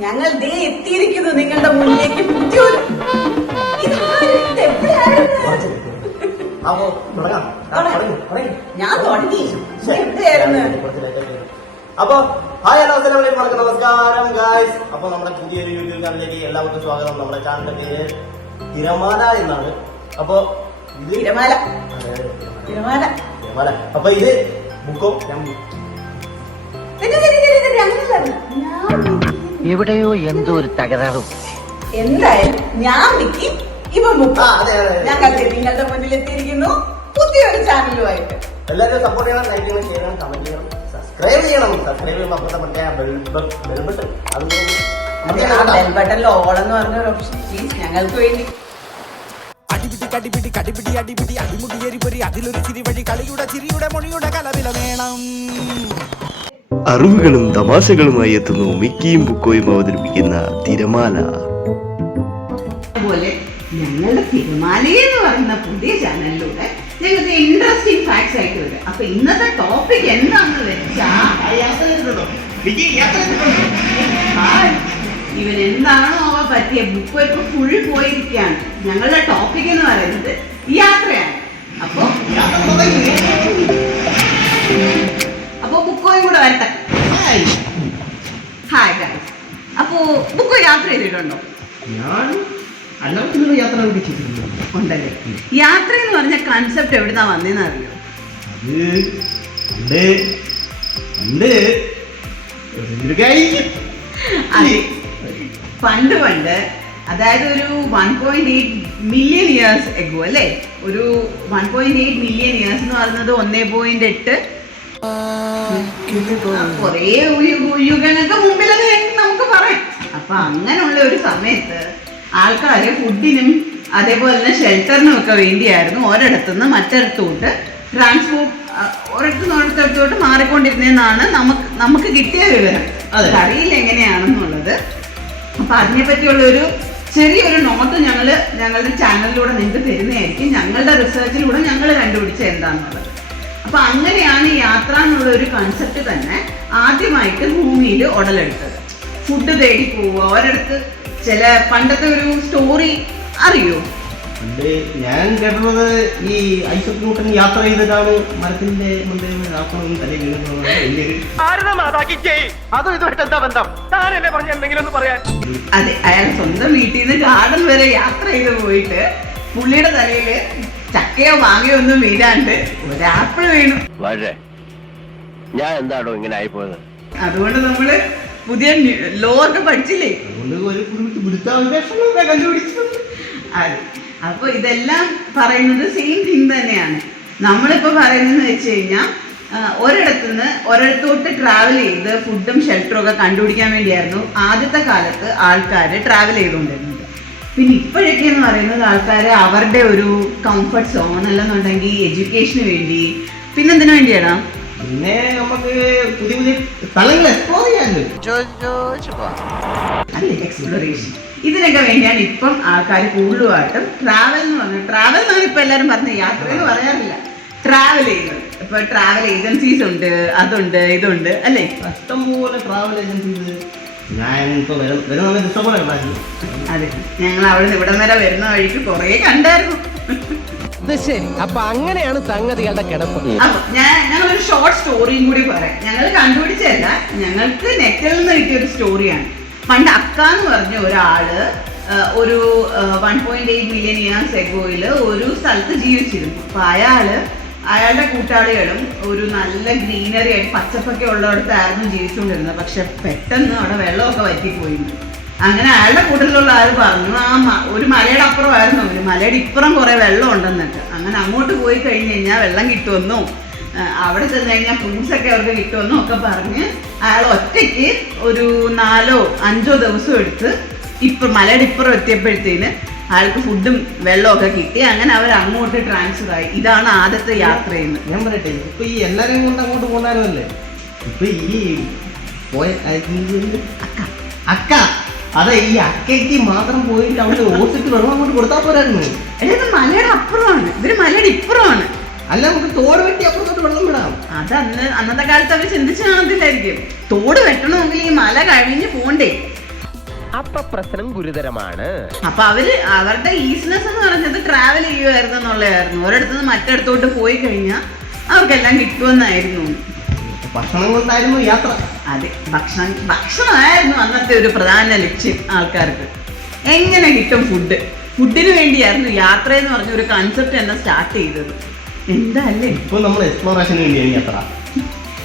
ഞങ്ങൾ ദേ എത്തിയിരിക്കുന്നു നിങ്ങളുടെ മുന്നിലേക്ക്. പുതിയൊരു ഞാൻ തുടങ്ങി. എവിടെയായിരുന്നു? അപ്പൊ ഹായ് ഹലോ അസ്സലാമു നമസ്കാരം ഗായ്സ്. അപ്പൊ നമ്മുടെ പുതിയൊരു യൂട്യൂബ് ചാനലിലേക്ക് എല്ലാവർക്കും സ്വാഗതം. നമ്മുടെ ചാനലിന്റെ പേര് തിരമാല എന്നാണ്. അപ്പൊ ഇത് തിരമാല. തിരമാല. തിരമാല. അപ്പൊ ഇത് ബുക്കോ എവിടെയോ എന്തോ ഒരു തകരാറും. എന്തായാലും ഞാൻ മിക്കി ഇവർ ബുക്ക്. ഞങ്ങൾ നിങ്ങളുടെ മുന്നിൽ എത്തിയിരിക്കുന്നു പുതിയൊരു ചാനലുമായിട്ട്. എല്ലാവരും സപ്പോർട്ട് ചെയ്യണം, ലൈക്ക് ചെയ്യണം, ഷെയർ ചെയ്യണം, കമന്റ് ചെയ്യണം, സബ്സ്ക്രൈബ് ചെയ്യണം. സബ്സ്ക്രൈബ് ചെയ്യുമ്പോൾ അപ്പുറത്തെ മറ്റേ ബെൽ ബട്ടൺ ബെൽ ബട്ടണിൽ ഓൾ എന്ന് പറഞ്ഞ ഒരു ഓപ്ഷൻ പ്ലീസ് ഞങ്ങൾക്ക് വേണ്ടി. അടിപിടി കടിപിടി കടിപിടി അടിപിടി അടിമുടി എരിപൊരി അതിലൊരു ചിരിവഴി കളിയുടെ ചിരിയുടെ മൊഴിയുടെ കലവില വേണം. അറിവുകളും തമാശകളുമായി എത്തുന്നു മിക്കിയും ബുക്കോയും അവതരിപ്പിക്കുന്ന തിരമാല. അതുപോലെ ഞങ്ങളുടെ തിരമാല എന്ന് പറയുന്ന പുതിയ ചാനലിലൂടെ ഞങ്ങൾക്ക് ഇൻട്രസ്റ്റിംഗ് ഫാക്ട്സ് ആയിട്ട് വരും. അപ്പൊ ഇന്നത്തെ ടോപ്പിക് എന്താണെന്ന് വെച്ചാൽ ഇവൻ എന്താണോ അവ പറ്റിയ ബുക്ക് ഇപ്പൊ ഫുൾ പോയിരിക്കുകയാണ്. ഞങ്ങളുടെ ടോപ്പിക് എന്ന് പറയുന്നത് യാത്രയാണ്. അപ്പൊ ബുക്കോയും കൂടെ വരട്ടെ. Hi guys. അപ്പോ ബുക്കോ യാത്ര ചെയ്തിട്ടുണ്ടോ? ഞാൻ യാത്ര ഉണ്ടല്ലേ. യാത്ര എന്ന് പറഞ്ഞ കൺസെപ്റ്റ് എവിടുന്നാ വന്നേന്ന് അറിയോ? പണ്ട് അതായത് ഒരു 1.8 മില്യൺ ഇയേഴ്സ് എഗോ അല്ലേ. ഒരു 1.8 മില്യൺ ഇയേഴ്സ് എന്ന് പറയുന്നത് 1.8 കുറേ യുഗങ്ങൾക്ക് മുമ്പിലെന്ന് നമുക്ക് പറയാം. അപ്പൊ അങ്ങനെയുള്ള ഒരു സമയത്ത് ആൾക്കാര് ഫുഡിനും അതേപോലെ തന്നെ ഷെൽട്ടറിനും ഒക്കെ വേണ്ടിയായിരുന്നു ഒരിടത്തുനിന്ന് മറ്റൊരിടത്തോട്ട് ട്രാൻസ്പോർട്ട് ഒരിടത്തുനിന്ന് മാറിക്കൊണ്ടിരുന്നതെന്നാണ് നമുക്ക് കിട്ടിയ വിവരം. അറിയില്ല എങ്ങനെയാണെന്നുള്ളത്. അപ്പൊ അതിനെ പറ്റിയുള്ള ഒരു ചെറിയൊരു നോട്ട് ഞങ്ങളുടെ ചാനലിലൂടെ നിങ്ങൾക്ക് തരുന്നതായിരിക്കും. ഞങ്ങളുടെ റിസർച്ചിലൂടെ ഞങ്ങൾ കണ്ടുപിടിച്ച എന്താണെന്നുള്ളത്. അപ്പൊ അങ്ങനെയാണ് യാത്ര എന്നുള്ള ഒരു കൺസെപ്റ്റ് തന്നെ ആദ്യമായിട്ട് ഭൂമിയിൽ ഉടലെടുത്തത്. ഫുഡ് തേടി പോവുക ഒരിടത്ത്. ചില പണ്ടത്തെ ഒരു സ്റ്റോറി അറിയോ? ഞാൻ കേട്ടത് ഈ ഐസക് ന്യൂട്ടൻ യാത്ര ചെയ്തിട്ടാണ് മരത്തിന്റെ അതെ, അയാൾ സ്വന്തം വീട്ടിൽ നിന്ന് ഗാർഡൻ വരെ യാത്ര ചെയ്ത് പോയിട്ട് പുള്ളിയുടെ തലയില് ചക്കയോ മാങ്ങയോ ഒന്നും വീഴാണ്ട് ഒരു ആപ്പിൾ വീണു. ഞാൻ എന്താണോ ഇങ്ങനെ ആയിപ്പോയത്? അതുകൊണ്ട് നമ്മള് പുതിയ ലോ ഒക്കെ പഠിച്ചില്ലേ. അതെ. അപ്പൊ ഇതെല്ലാം പറയുന്നത് സെയിം തിങ് തന്നെയാണ്. നമ്മളിപ്പോ പറയുന്നതെന്ന് വെച്ച് കഴിഞ്ഞാൽ ഒരിടത്തുനിന്ന് ഒരിടത്തോട്ട് ട്രാവൽ ചെയ്ത് ഫുഡും ഷെൽട്ടറും ഒക്കെ കണ്ടുപിടിക്കാൻ വേണ്ടിയായിരുന്നു ആദ്യത്തെ കാലത്ത് ആൾക്കാർ ട്രാവൽ ചെയ്തുകൊണ്ടിരുന്നത്. പിന്നെ ഇപ്പോഴൊക്കെ എന്ന് പറയുന്നത് ആൾക്കാർ അവരുടെ ഒരു കംഫർട്ട് സോൺ അല്ലെന്നുണ്ടെങ്കിൽ എഡ്യൂക്കേഷന് വേണ്ടി പിന്നെന്തിനു വേണ്ടിയാണ് പിന്നെ നമുക്ക് പുതിയ പുതിയ സ്ഥലങ്ങൾ എക്സ്പ്ലോർ ചെയ്യാനുണ്ട്. അല്ലേ, എക്സ്പ്ലോറേഷൻ. ഇതിനൊക്കെ വേണ്ടിയാണ് ഇപ്പം ആൾക്കാർ കൂടുതലുമായിട്ടും ട്രാവൽ എന്നാണ് ഇപ്പൊ എല്ലാവരും പറഞ്ഞത്. യാത്ര എന്ന് പറയാറില്ല, ട്രാവൽ ചെയ്യുന്നത്. ഇപ്പൊ ട്രാവൽ ഏജൻസീസ് ഉണ്ട്, അതുണ്ട്, ഇതുണ്ട് അല്ലേ. ഇഷ്ടംപോലെ ട്രാവൽ ഏജൻസീസ് അതെ, ഞങ്ങൾ അവിടെ നിന്ന് ഇവിടം വരെ വരുന്ന വഴിക്ക് കുറെ കണ്ടായിരുന്നു. ശരി, അപ്പൊ അങ്ങനെയാണ് സംഗതികളുടെ കിടപ്പ്. അപ്പൊ ഞങ്ങളൊരു ഷോർട്ട് സ്റ്റോറിയും കൂടി പറയാം. ഞങ്ങൾ കണ്ടുപിടിച്ചതല്ല, ഞങ്ങൾക്ക് നെറ്റിൽ നിന്ന് കിട്ടിയ ഒരു സ്റ്റോറിയാണ്. പണ്ട് അക്ക എന്ന് പറഞ്ഞ ഒരാള് ഒരു 1.8 മില്യൺ ഇയേഴ്സ് എഗോയില് ഒരു സ്ഥലത്ത് ജീവിച്ചിരുന്നു. അപ്പൊ അയാളുടെ കൂട്ടാളികളും ഒരു നല്ല ഗ്രീനറി ആയിട്ട് പച്ചപ്പൊക്കെ ഉള്ളിടത്തായിരുന്നു ജീവിച്ചുകൊണ്ടിരുന്നത്. പക്ഷെ പെട്ടെന്ന് അവിടെ വെള്ളമൊക്കെ വറ്റിപ്പോയിരുന്നു. അങ്ങനെ അയാളുടെ കൂട്ടത്തിലുള്ള ആൾ പറഞ്ഞു, ഒരു മലയുടെ അപ്പുറമായിരുന്നു ഒരു മലയുടെ ഇപ്പുറം കുറെ വെള്ളം ഉണ്ടെന്നൊക്കെ. അങ്ങനെ അങ്ങോട്ട് പോയി കഴിഞ്ഞ് കഴിഞ്ഞാൽ വെള്ളം കിട്ടുമെന്നോ അവിടെ ചെന്ന് കഴിഞ്ഞാൽ ഫ്രൂട്ട്സ് ഒക്കെ അവർക്ക് കിട്ടുമെന്നോ ഒക്കെ പറഞ്ഞ് അയാൾ ഒറ്റയ്ക്ക് ഒരു 4-5 ദിവസം എടുത്ത് മലയുടെ ഇപ്പുറം എത്തിയപ്പോഴത്തേന് അയാൾക്ക് ഫുഡും വെള്ളമൊക്കെ കിട്ടി. അങ്ങനെ അവർ അങ്ങോട്ട് ട്രാൻസ്ഫർ ആയി. ഇതാണ് ആദ്യത്തെ യാത്ര ചെയ്യുന്നത്. ഞാൻ പറയട്ടെ, ഇപ്പൊ ഈ എല്ലാരെയും കൊണ്ട് അങ്ങോട്ട് പോകണ്ടായിരുന്നല്ലേ. ഇപ്പൊ ഈ പോയ അക്ക അതെ, ഈ അക്കയ്ക്ക് മാത്രം പോയിട്ട് അവിടെ ഓസിട്ട് വെള്ളം അങ്ങോട്ട് കൊടുത്താൽ പോരായിരുന്നു. ഇത് മലയുടെ അപ്പുറമാണ്, ഇവര് മലയുടെ ഇപ്പുറമാണ്. അല്ല, നമുക്ക് തോട് വെട്ടി അപ്പുറത്തോട്ട് വെള്ളം വിടാം. അത് അന്നത്തെ കാലത്ത് അവർ ചിന്തിച്ചു കാണത്തില്ലായിരിക്കും. തോട് വെട്ടണമെങ്കിൽ ഈ മല കഴിഞ്ഞ് പോണ്ടേ. അപ്പൊ പ്രശ്നം ഗുരുതരമാണ്. അപ്പൊ അവരുടെ ഈസിനെസ് എന്ന് പറഞ്ഞത് ട്രാവൽ ചെയ്യുമായിരുന്നു എന്നുള്ളതായിരുന്നു. ഒരിടത്തുനിന്ന് മറ്റിടത്തോട്ട് പോയി കഴിഞ്ഞാൽ അവർക്കെല്ലാം കിട്ടുമെന്നായിരുന്നു. ഭക്ഷണം കൊണ്ടായിരുന്നു യാത്ര. അതെ, ഭക്ഷണമായിരുന്നു അന്നത്തെ ഒരു പ്രധാന ലക്ഷ്യം ആൾക്കാർക്ക്. എങ്ങനെ കിട്ടും ഫുഡിന് വേണ്ടിയായിരുന്നു യാത്ര എന്ന് പറഞ്ഞ ഒരു കൺസെപ്റ്റ് തന്നെ സ്റ്റാർട്ട് ചെയ്തത്. എന്താ അല്ലേ? ഇപ്പൊ നമ്മൾ എക്സ്പ്ലോറേഷന് വേണ്ടിയാണ് യാത്ര.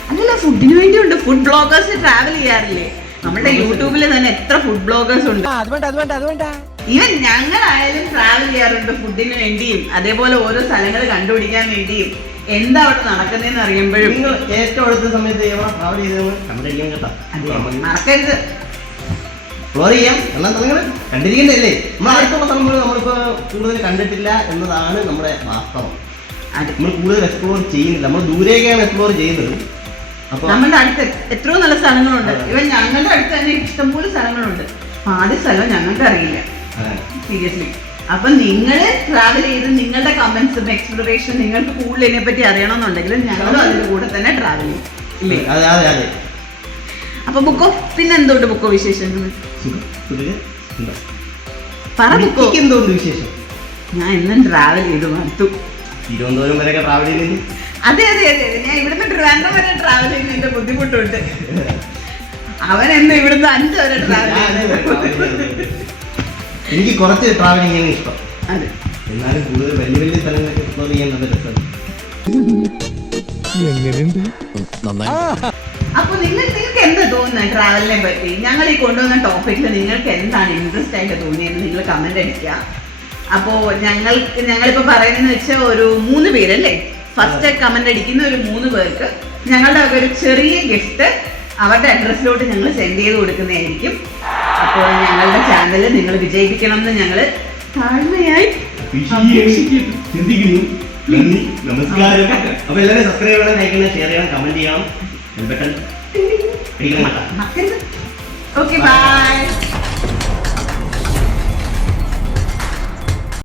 അതല്ല, ഫുഡിന് വേണ്ടിയുണ്ട്. ഫുഡ് ബ്ലോഗേഴ്സ് ട്രാവൽ ചെയ്യാറില്ലേ? നമ്മുടെ യൂട്യൂബിൽ തന്നെ എത്ര ഫുഡ് ബ്ലോഗേഴ്സ് ഉണ്ട്. ഈവൻ ഞങ്ങളായാലും ട്രാവൽ ചെയ്യാറുണ്ട് ഫുഡിന് വേണ്ടിയും, അതേപോലെ ഓരോ സ്ഥലങ്ങൾ കണ്ടുപിടിക്കാൻ വേണ്ടിയും. എന്താ അവിടെ നടക്കുന്നതെന്ന് അറിയുമ്പോഴും. നിങ്ങൾ ഏറ്റവും അടുത്ത സമയത്ത് എവിടെ ട്രാവൽ ചെയ്തതെന്ന് കണ്ടിരിക്കാൻ കേട്ടോ. മറക്കരുത്, എക്സ്പ്ലോർ ചെയ്യാം. എല്ലാ സ്ഥലങ്ങളും കണ്ടിരിക്കണ്ടല്ലേ? നമ്മൾ അടുത്തുള്ള സ്ഥലങ്ങൾ നമ്മളിപ്പോ കൂടുതൽ കണ്ടിട്ടില്ല എന്നതാണ് നമ്മുടെ വാസ്തവം. നമ്മൾ കൂടുതൽ എക്സ്പ്ലോർ ചെയ്യുന്നില്ല, നമ്മൾ ദൂരേക്കാണ് എക്സ്പ്ലോർ ചെയ്യുന്നത്. അപ്പൊ നമ്മുടെ അടുത്ത് എത്രയോ നല്ല സ്ഥലങ്ങളുണ്ട്. ഇവൻ ഞങ്ങളുടെ അടുത്ത് തന്നെ ഇഷ്ടംപോലെ സ്ഥലങ്ങളുണ്ട്. ആദ്യ സ്ഥലം ഞങ്ങൾക്ക് അറിയില്ല, സീരിയസ്ലി. അപ്പൊ നിങ്ങൾ ട്രാവൽ ചെയ്ത് നിങ്ങളുടെ കമന്റ്സും എക്സ്പ്ലോറേഷൻ നിങ്ങൾക്ക് കൂടുതൽ ഇതിനെപ്പറ്റി അറിയണമെന്നുണ്ടെങ്കിൽ ഞങ്ങളും അതിന്റെ കൂടെ തന്നെ ട്രാവൽ ചെയ്യും, ഇല്ലേ? അതെ. അപ്പൊ ബുക്കോ, പിന്നെ എന്തോട്ട് ബുക്കോ വിശേഷങ്ങൾ പറ. ബുക്കോ എന്തുകൊണ്ട് വിശേഷം? ഞാൻ എന്നും ട്രാവൽ ചെയ്ത് മടുത്തു. തിരുവനന്തപുരം വരെയൊക്കെ ട്രാവൽ ചെയ്ത്. അതെ. ഞാൻ ഇവിടുന്ന് ട്രിവാൻഡ്രം വരെ ട്രാവൽ ചെയ്യുന്നതിന്റെ ബുദ്ധിമുട്ടുണ്ട്. അവൻ എന്ന് ഇവിടുന്ന് 5 വരെ ട്രാവൽ ചെയ്യുന്നത്. എനിക്ക് കുറച്ച് ട്രാവലിംഗ് ആണ് ഇഷ്ടം. അതെ, എന്നാലും കൂടുതൽ വലിയ സ്ഥലങ്ങളൊക്കെ എക്സ്പ്ലോർ ചെയ്യാൻ നല്ല രസമാണ്. അപ്പൊ നിങ്ങൾക്ക് എന്താ തോന്നുന്നത് ട്രാവലിനെ പറ്റി? ഞങ്ങൾ ഈ കൊണ്ടുവന്ന ടോപ്പിക്കിൽ നിങ്ങൾക്ക് എന്താണ് ഇൻട്രസ്റ്റ് ആയിട്ട് തോന്നിയത് നിങ്ങൾ കമന്റ് അടിക്കുക. അപ്പോ ഞങ്ങളിപ്പോ പറയുന്നതെന്ന് വെച്ചാൽ ഒരു 3 പേരല്ലേ ഫസ്റ്റ് കമന്റ് അടിക്കുന്ന ഒരു 3 പേർക്ക് ഞങ്ങളുടെ ഒരു ചെറിയ ഗിഫ്റ്റ് അവരുടെ അഡ്രസ്സിലോട്ട് ഞങ്ങൾ സെൻഡ് ചെയ്ത് കൊടുക്കുന്നതായിരിക്കും. അപ്പോൾ ഞങ്ങളുടെ ചാനൽ നിങ്ങൾ വിജയിപ്പിക്കണം എന്ന് ഞങ്ങൾ താഴ്മയായി ചിന്തിക്കുന്നു. നന്ദി, നമസ്കാരം. അപ്പൊ എല്ലാവരും സബ്സ്ക്രൈബ് ചെയ്യണം, ലൈക്ക് ചെയ്യണം, ഷെയർ ചെയ്യണം, കമന്റ് ചെയ്യണം. Okay, by.